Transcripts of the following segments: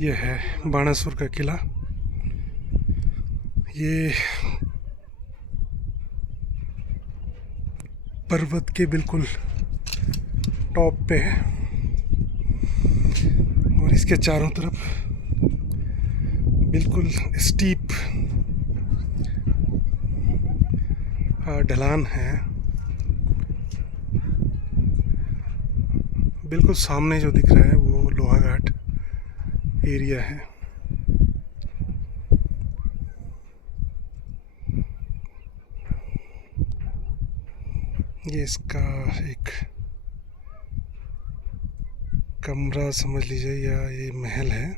ये है बाणासुर का किला। ये पर्वत के बिल्कुल टॉप पे है और इसके चारों तरफ बिल्कुल स्टीप ढलान है। बिल्कुल सामने जो दिख रहा है वो लोहाघाट एरिया है। ये इसका एक कमरा समझ लीजिए या ये महल है।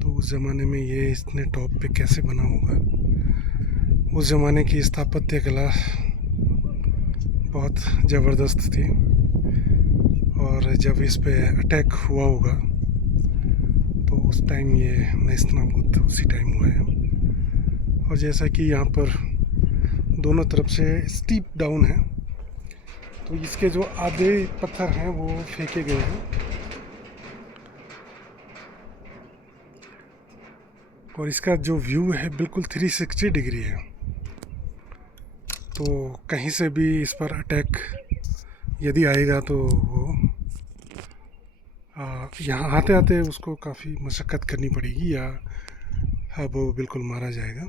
तो उस ज़माने में ये इतने टॉप पे कैसे बना होगा। उस ज़माने की स्थापत्य कला बहुत ज़बरदस्त थी और जब इस पे अटैक हुआ होगा तो उस टाइम ये नेस्तनाबूद उसी टाइम हुआ है। और जैसा कि यहाँ पर दोनों तरफ से स्टीप डाउन है तो इसके जो आधे पत्थर हैं वो फेंके गए हैं और इसका जो व्यू है बिल्कुल 360 डिग्री है। तो कहीं से भी इस पर अटैक यदि आएगा तो वो यहाँ आते आते उसको काफ़ी मशक्क़त करनी पड़ेगी या वो बिल्कुल मारा जाएगा।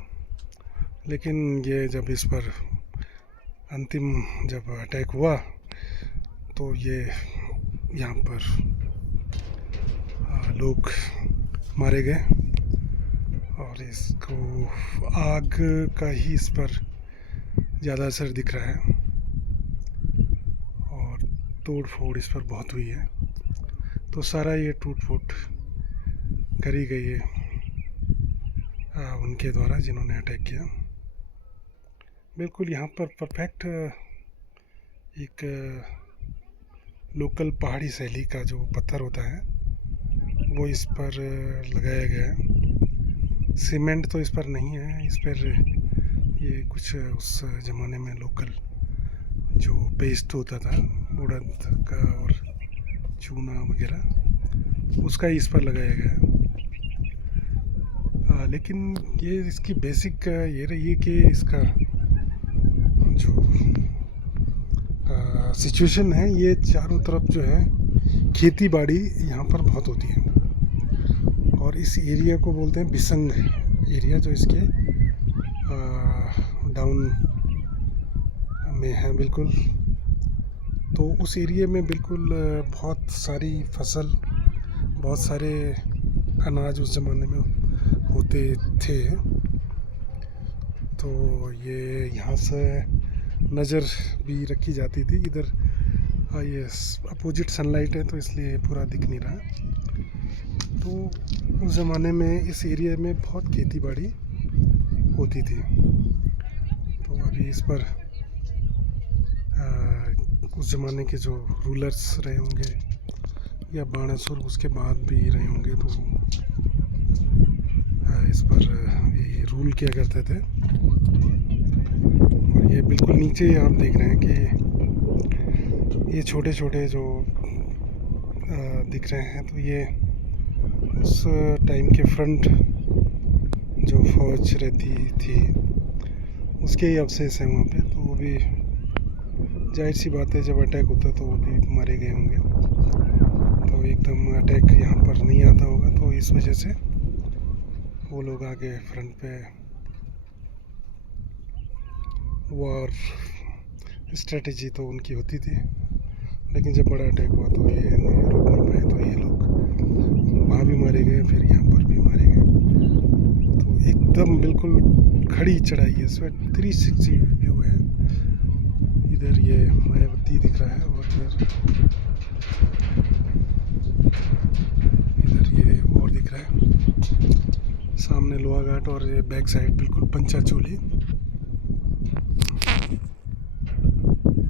लेकिन ये जब इस पर अंतिम जब अटैक हुआ तो ये यहाँ पर लोग मारे गए और इसको आग का ही इस पर ज़्यादा असर दिख रहा है और तोड़ फोड़ इस पर बहुत हुई है। तो सारा ये टूट फूट करी गई है उनके द्वारा जिन्होंने अटैक किया। बिल्कुल यहाँ पर परफेक्ट एक लोकल पहाड़ी शैली का जो पत्थर होता है वो इस पर लगाया गया है। सीमेंट तो इस पर नहीं है, इस पर ये कुछ उस ज़माने में लोकल जो पेस्ट होता था उड़द का और चूना वगैरह उसका ही इस पर लगाया गया है। लेकिन ये इसकी बेसिक ये रही है कि इसका जो सिचुएशन है ये चारों तरफ जो है खेती बाड़ी यहाँ पर बहुत होती है और इस एरिया को बोलते हैं बिसंग एरिया जो इसके डाउन में है बिल्कुल। तो उस एरिया में बिल्कुल बहुत सारी फसल बहुत सारे अनाज उस ज़माने में होते थे। तो ये यहाँ से नज़र भी रखी जाती थी। इधर ये अपोजिट सनलाइट है तो इसलिए पूरा दिख नहीं रहा। तो उस ज़माने में इस एरिया में बहुत खेती बाड़ी होती थी। तो अभी इस पर उस ज़माने के जो रूलर्स रहे होंगे या बाणासुर उसके बाद भी रहे होंगे तो इस पर ये रूल किया करते थे। और ये बिल्कुल नीचे आप देख रहे हैं कि ये छोटे छोटे जो दिख रहे हैं तो ये उस टाइम के फ्रंट जो फौज रहती थी उसके ही अवशेष हैं वहाँ पे। तो वो भी जाहिर सी बात है जब अटैक होता तो वो भी मारे गए होंगे। तो एकदम अटैक यहाँ पर नहीं आता होगा तो इस वजह से वो लोग आगे फ्रंट पे वॉर स्ट्रेटजी तो उनकी होती थी। लेकिन जब बड़ा अटैक हुआ तो ये रोक नहीं पाए तो ये लोग वहाँ भी मारे गए फिर यहाँ पर भी मारे गए। तो एकदम बिल्कुल खड़ी चढ़ाई है, इसमें 360 व्यू है। इधर ये मायावती दिख रहा है और इधर ये और दिख रहा है सामने लोहाघाट और ये बैक साइड बिल्कुल पंचाचूली।